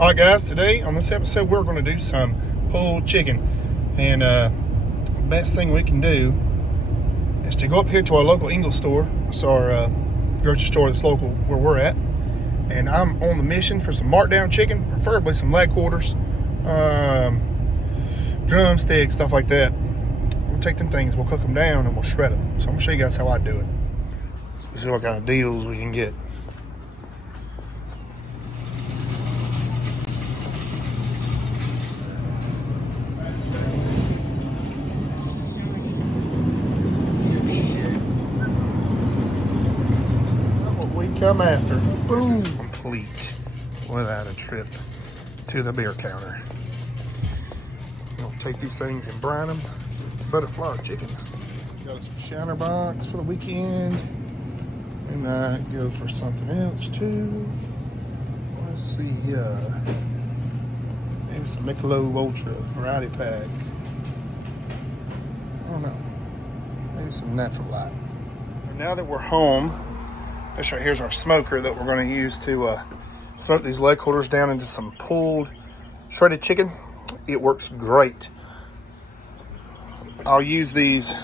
Alright guys, today on this episode we're going to do some pulled chicken. And the best thing we can do is to go up here to our local Ingles store. It's our grocery store that's local where we're at. And I'm on the mission for some markdown chicken, preferably some leg quarters, drumsticks, stuff like that. We'll take them things, we'll cook them down, and we'll shred them. So I'm going to show you guys how I do it. So let's see what kind of deals we can get. Come after. Boom. Complete without a trip to the beer counter. We'll take these things and brine them. Butterfly chicken. Got us some shiner box for the weekend. We might go for something else too. Let's see. Maybe some Michelob Ultra variety pack. I don't know. Maybe some Natural Light. Now that we're home, this right here is our smoker that we're going to use to smoke these leg quarters down into some pulled shredded chicken. It works great. I'll use these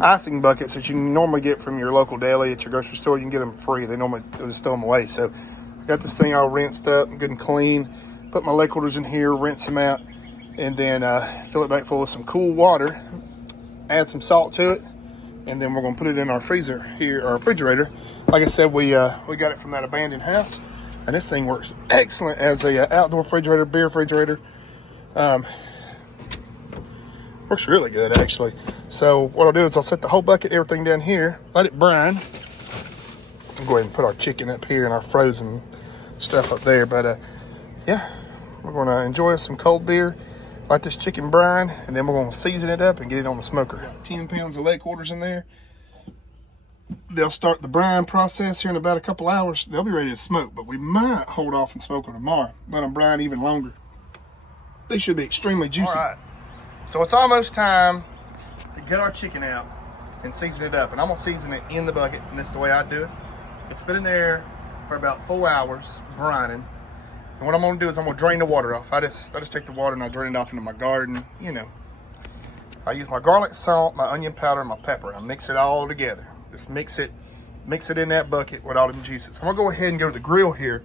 icing buckets that you can normally get from your local deli at your grocery store. You can get them free. They'll just throw them away. So I got this thing all rinsed up, good and clean. Put my leg quarters in here, rinse them out, and then fill it back full of some cool water. Add some salt to it. And then we're going to put it in our freezer here, our refrigerator. Like I said, we got it from that abandoned house, and this thing works excellent as a outdoor refrigerator, beer refrigerator. Works really good, actually. So what I'll do is I'll set the whole bucket, everything down here, let it brine. I'll go ahead and put our chicken up here and our frozen stuff up there. But yeah, we're going to enjoy some cold beer. Let this chicken brine, and then we're going to season it up and get it on the smoker. Got 10 pounds of leg quarters in there. They'll start the brine process here in about a couple hours. They'll be ready to smoke, but we might hold off and smoke them tomorrow. Let them brine even longer. They should be extremely juicy. All right, so it's almost time to get our chicken out and season it up. And I'm going to season it in the bucket, and this is the way I do it. It's been in there for about 4 hours, brining. And what I'm going to do is I'm going to drain the water off. I just take the water and I drain it off into my garden, you know. I use my garlic, salt, my onion powder, and my pepper. I mix it all together. Just mix it in that bucket with all them juices. I'm going to go ahead and go to the grill here.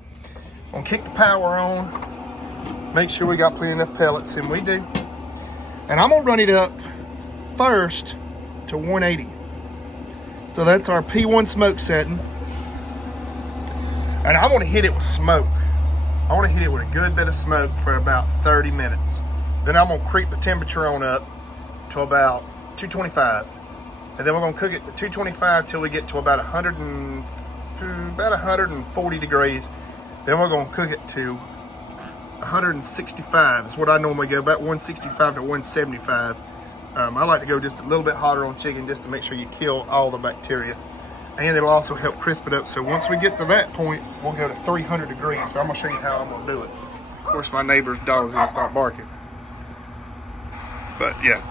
I'm going to kick the power on. Make sure we got plenty enough pellets, and we do. And I'm going to run it up first to 180. So that's our P1 smoke setting. And I want to hit it with smoke. I want to hit it with a good bit of smoke for about 30 minutes. Then I'm going to creep the temperature on up to about 225. And then we're going to cook it at 225 till we get to about 140 degrees. Then we're going to cook it to 165 is what I normally go, about 165 to 175. I like to go just a little bit hotter on chicken just to make sure you kill all the bacteria. And it'll also help crisp it up. So once we get to that point, we'll go to 300 degrees. So I'm gonna show you how I'm gonna do it. Of course, my neighbor's dog's gonna start barking. But yeah,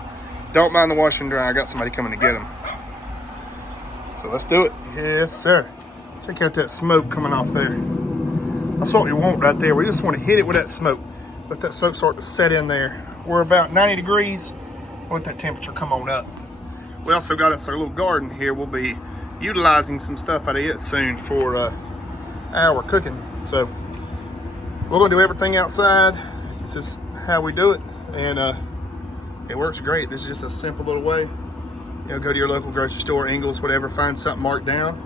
don't mind the wash and dry. I got somebody coming to get them. So let's do it. Yes, sir. Check out that smoke coming off there. That's what we want right there. We just want to hit it with that smoke. Let that smoke start to set in there. We're about 90 degrees. Let that temperature come on up. We also got us our little garden here. We'll be utilizing some stuff out of it soon for our cooking. So we're gonna do everything outside. This is just how we do it, and it works great. This is just a simple little way. You know, go to your local grocery store, Ingles, whatever, find something marked down,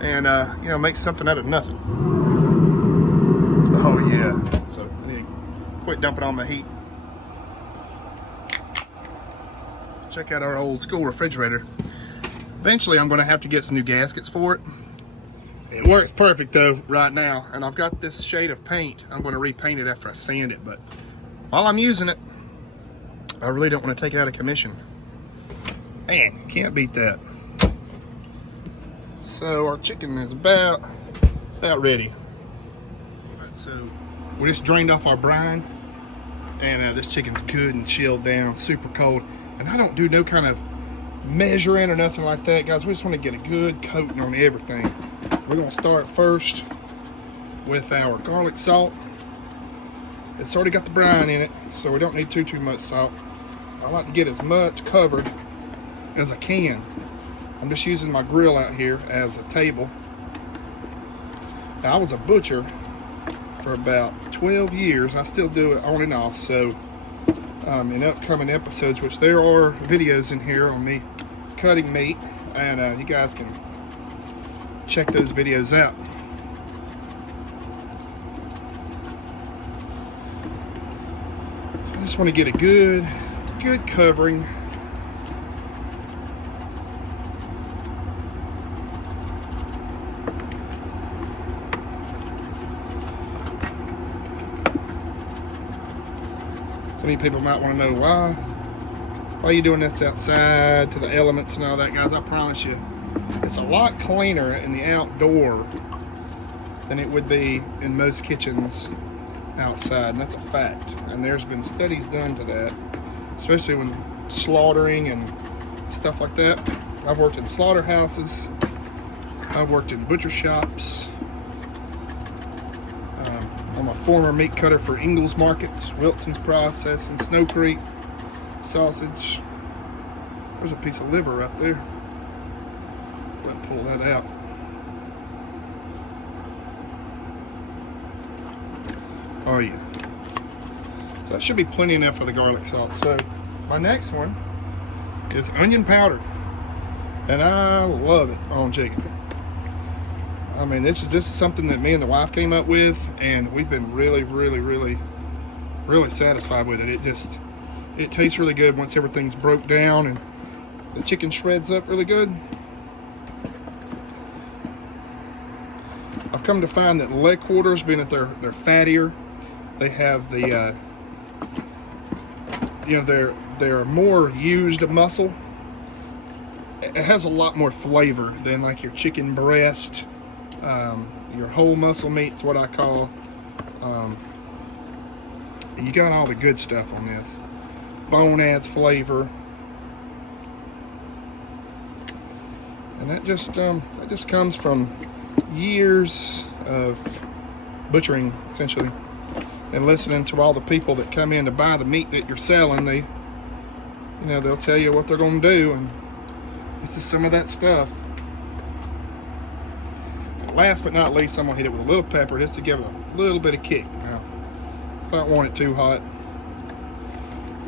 and you know, make something out of nothing. Oh yeah. So I need to quit dumping on my heat. Check out our old school refrigerator. Eventually, I'm going to have to get some new gaskets for it. It works perfect, though, right now. And I've got this shade of paint. I'm going to repaint it after I sand it. But while I'm using it, I really don't want to take it out of commission. Man, can't beat that. So our chicken is about ready. So we just drained off our brine. And this chicken's good and chilled down, super cold. And I don't do no kind of measuring or nothing like that, guys. We just want to get a good coating on everything. We're going to start first with our garlic salt. It's already got the brine in it, so we don't need too much salt. I like to get as much covered as I can. I'm just using my grill out here as a table. Now, I was a butcher for about 12 years. I still do it on and off, so in upcoming episodes, which there are videos in here on me cutting meat, and you guys can check those videos out. I just want to get a good covering. So many people might want to know why are you doing this outside to the elements and all that, guys. I promise you, it's a lot cleaner in the outdoor than it would be in most kitchens outside, and that's a fact. And there's been studies done to that, especially when slaughtering and stuff like that. I've worked in slaughterhouses, I've worked in butcher shops. I'm a former meat cutter for Ingles Markets, Wilson's Processing, Snow Creek Sausage. There's a piece of liver right there. Let's pull that out. Oh yeah. So that should be plenty enough for the garlic salt. So my next one is onion powder, and I love it on chicken. I mean, this is something that me and the wife came up with, and we've been really satisfied with it. It tastes really good once everything's broke down and the chicken shreds up really good. I've come to find that leg quarters, being that they're fattier, they have the they're more used muscle. It has a lot more flavor than like your chicken breast. Your whole muscle meat's what I call. You got all the good stuff on this. Bone adds flavor, and that just comes from years of butchering, essentially, and listening to all the people that come in to buy the meat that you're selling. They'll tell you what they're going to do, and this is some of that stuff. Last but not least, I'm going to hit it with a little pepper just to give it a little bit of kick. Now, I don't want it too hot,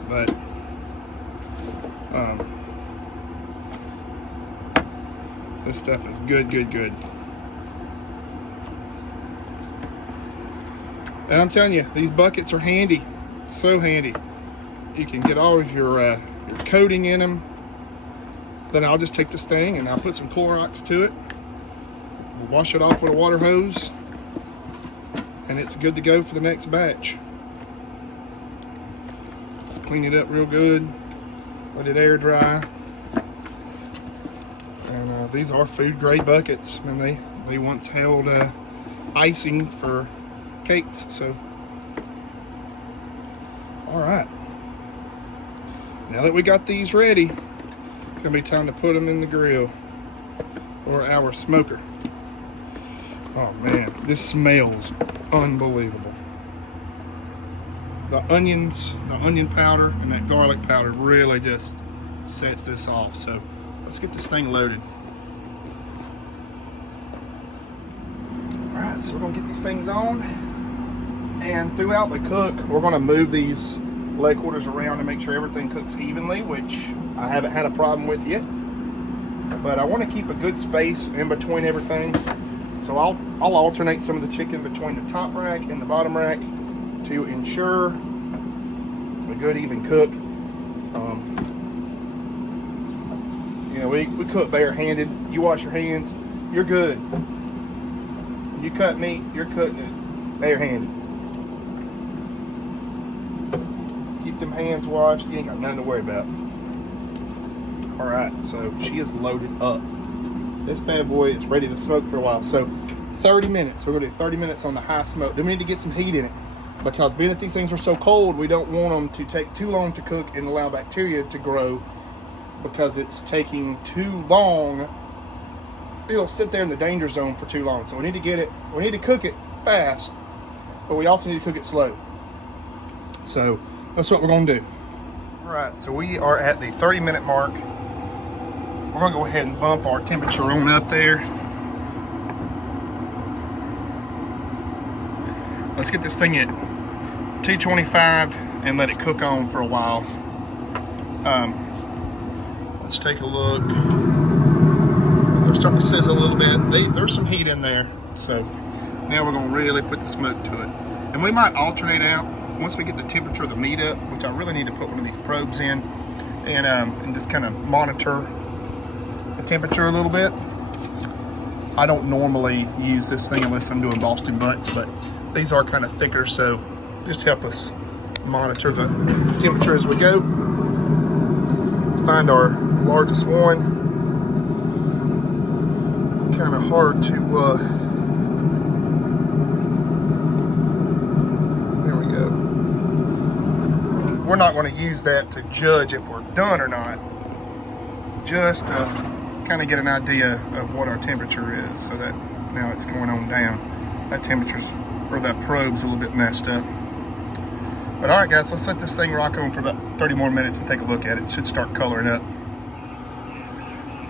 but this stuff is good. And I'm telling you, these buckets are handy, so handy. You can get all of your coating in them. Then I'll just take this thing and I'll put some Clorox to it. Wash it off with a water hose, and it's good to go for the next batch. Just clean it up real good, let it air dry. And these are food grade buckets, and they once held icing for cakes. So, all right, now that we got these ready, it's gonna be time to put them in the grill or our smoker. Oh man, this smells unbelievable. The onions, the onion powder, and that garlic powder really just sets this off. So let's get this thing loaded. All right, so we're gonna get these things on, and throughout the cook, we're gonna move these leg quarters around to make sure everything cooks evenly, which I haven't had a problem with yet. But I want to keep a good space in between everything. So I'll alternate some of the chicken between the top rack and the bottom rack to ensure a good even cook. We cook bare-handed. You wash your hands, you're good. When you cut meat, you're cutting it bare-handed. Keep them hands washed. You ain't got nothing to worry about. All right, so she is loaded up. This bad boy is ready to smoke for a while. So 30 minutes. We're going to do 30 minutes on the high smoke. Then we need to get some heat in it, because being that these things are so cold, we don't want them to take too long to cook and allow bacteria to grow, because it's taking too long. It'll sit there in the danger zone for too long. So we need to cook it fast, but we also need to cook it slow. So that's what we're gonna do. All right, so we are at the 30-minute mark. We're gonna go ahead and bump our temperature on up there. Let's get this thing at 225 and let it cook on for a while. Let's take a look. They're starting to sizzle a little bit. There's some heat in there. So now we're gonna really put the smoke to it. And we might alternate out once we get the temperature of the meat up, which I really need to put one of these probes in and just kind of monitor the temperature a little bit. I don't normally use this thing unless I'm doing Boston butts, but these are kind of thicker, so just help us monitor the temperature as we go. Let's find our largest one. It's kind of hard to, there we go. We're not going to use that to judge if we're done or not, just to kind of get an idea of what our temperature is, so that now it's going on down. That temperature's, or that probe's a little bit messed up. But all right, guys, let's let this thing rock on for about 30 more minutes and take a look at it. It should start coloring up.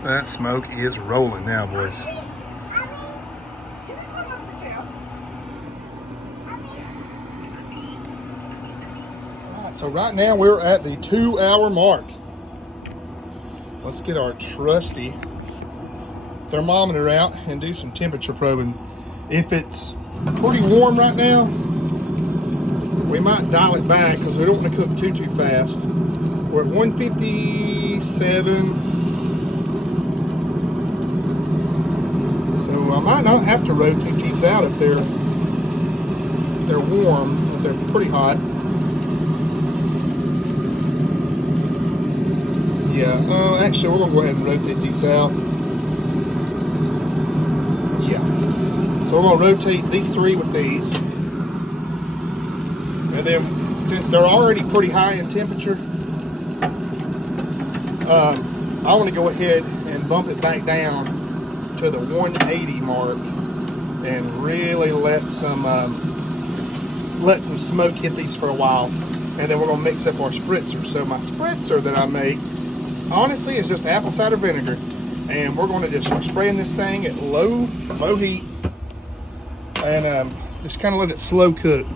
That smoke is rolling now, boys. All right, so right now we're at the 2-hour mark. Let's get our trusty thermometer out and do some temperature probing. If it's pretty warm right now, we might dial it back because we don't want to cook too fast. We're at 157. So I might not have to rotate these out if they're warm, if they're pretty hot. Yeah, actually we're gonna go ahead and rotate these out. Yeah. So we're gonna rotate these three with these. And then, since they're already pretty high in temperature, I want to go ahead and bump it back down to the 180 mark and really let some smoke hit these for a while. And then we're going to mix up our spritzer. So my spritzer that I make, honestly, is just apple cider vinegar. And we're going to just start spraying this thing at low heat and just kind of let it slow cook.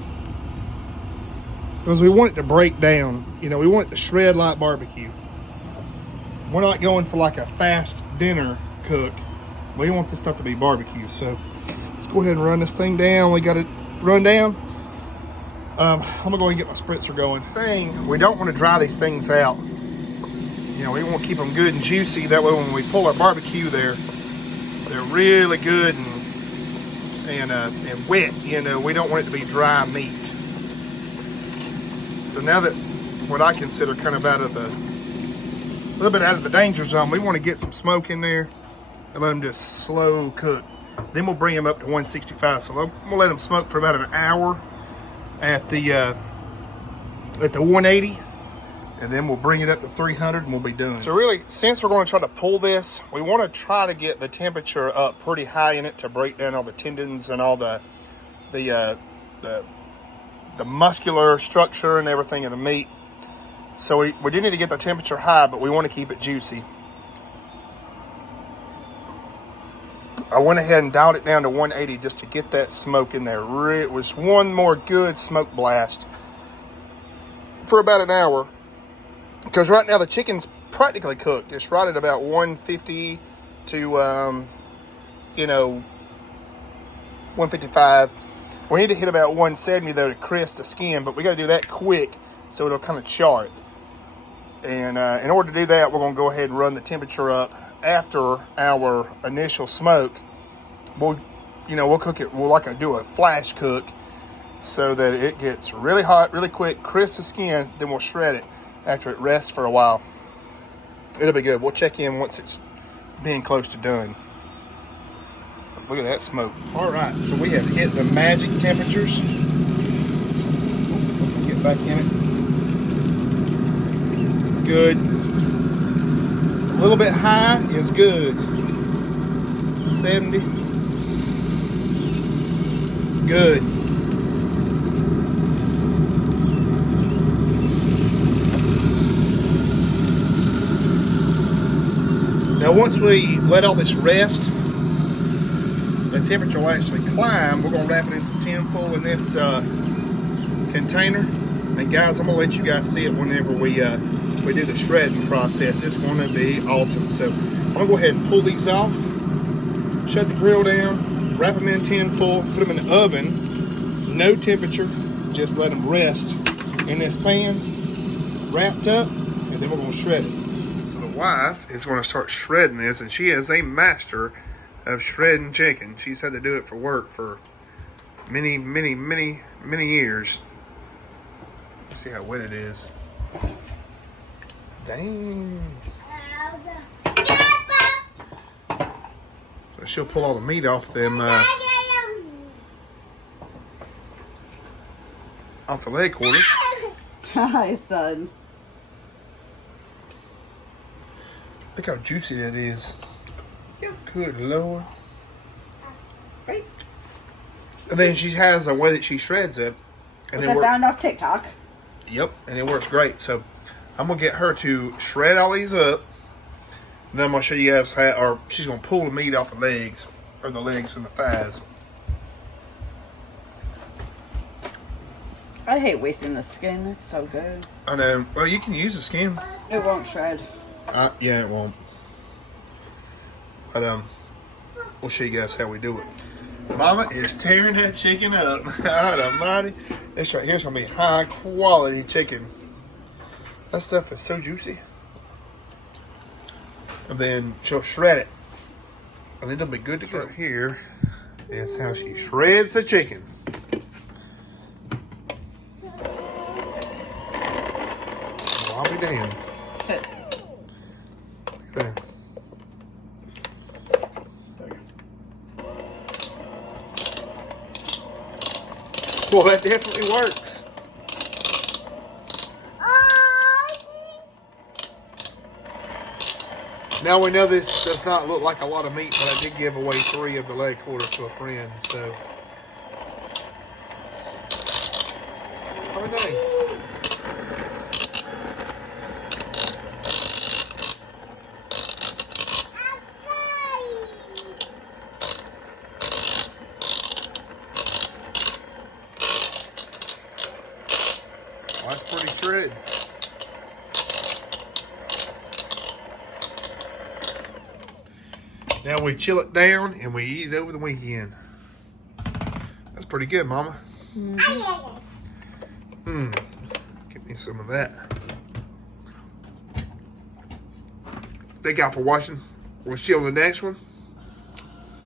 Because we want it to break down. You know, we want it to shred like barbecue. We're not going for like a fast dinner cook. We want this stuff to be barbecue. So let's go ahead and run this thing down. We got it run down. I'm gonna go and get my spritzer going. We don't want to dry these things out. You know, we want to keep them good and juicy. That way when we pull our barbecue, they're really good and wet. You know, we don't want it to be dry meat. So now that what I consider kind of a little bit out of the danger zone, we want to get some smoke in there and let them just slow cook. Then we'll bring them up to 165. So we'll let them smoke for about an hour at the 180, and then we'll bring it up to 300 and we'll be done. So really, since we're going to try to pull this, we want to try to get the temperature up pretty high in it to break down all the tendons and all the muscular structure and everything of the meat. So we do need to get the temperature high, but we want to keep it juicy. I went ahead and dialed it down to 180 just to get that smoke in there. It was one more good smoke blast for about an hour. Because right now the chicken's practically cooked. It's right at about 150 to, 155. We need to hit about 170 though to crisp the skin, but we got to do that quick so it'll kind of char it. And in order to do that, we're going to go ahead and run the temperature up after our initial smoke. We'll cook it. We'll do a flash cook so that it gets really hot, really quick, crisp the skin. Then we'll shred it after it rests for a while. It'll be good. We'll check in once it's being close to done. Look at that smoke. All right, so we have hit the magic temperatures. Get back in it. Good. A little bit high is good. 70. Good. once we let all this rest, the temperature will actually climb. We're gonna wrap it in some tin foil in this container. And guys, I'm gonna let you guys see it whenever we do the shredding process. It's gonna be awesome. So I'm gonna go ahead and pull these off, shut the grill down, wrap them in tin foil, put them in the oven, no temperature, just let them rest in this pan, wrapped up, and then we're gonna shred it. The wife is gonna start shredding this, and she is a master of shredding chicken. She's had to do it for work for many, many, many, many years. Let's see how wet it is. Dang. So she'll pull all the meat off them, off the leg quarters. Hi, son. Look how juicy that is. Good Lord. Right. And then she has a way that she shreds it. And Which I found off TikTok. Yep, and it works great. So I'm gonna get her to shred all these up. And then I'm gonna show you guys how, or she's gonna pull the meat off the legs, or the legs from the thighs. I hate wasting the skin. It's so good. I know. Well, you can use the skin. It won't shred. Yeah, it won't. But we'll show you guys how we do it. Mama is tearing that chicken up. God almighty. This right here's gonna be high quality chicken. That stuff is so juicy. And then she'll shred it. And it'll be good to go. Here is how she shreds the chicken. Well, I'll be damned. Okay. Well, that definitely works. Now we know this does not look like a lot of meat, but I did give away 3 of the leg quarters to a friend, so. Oh, dang. Well, that's pretty shredded. Now we chill it down and we eat it over the weekend. That's pretty good, Mama. Get me some of that. Thank y'all for watching. We'll see you on the next one.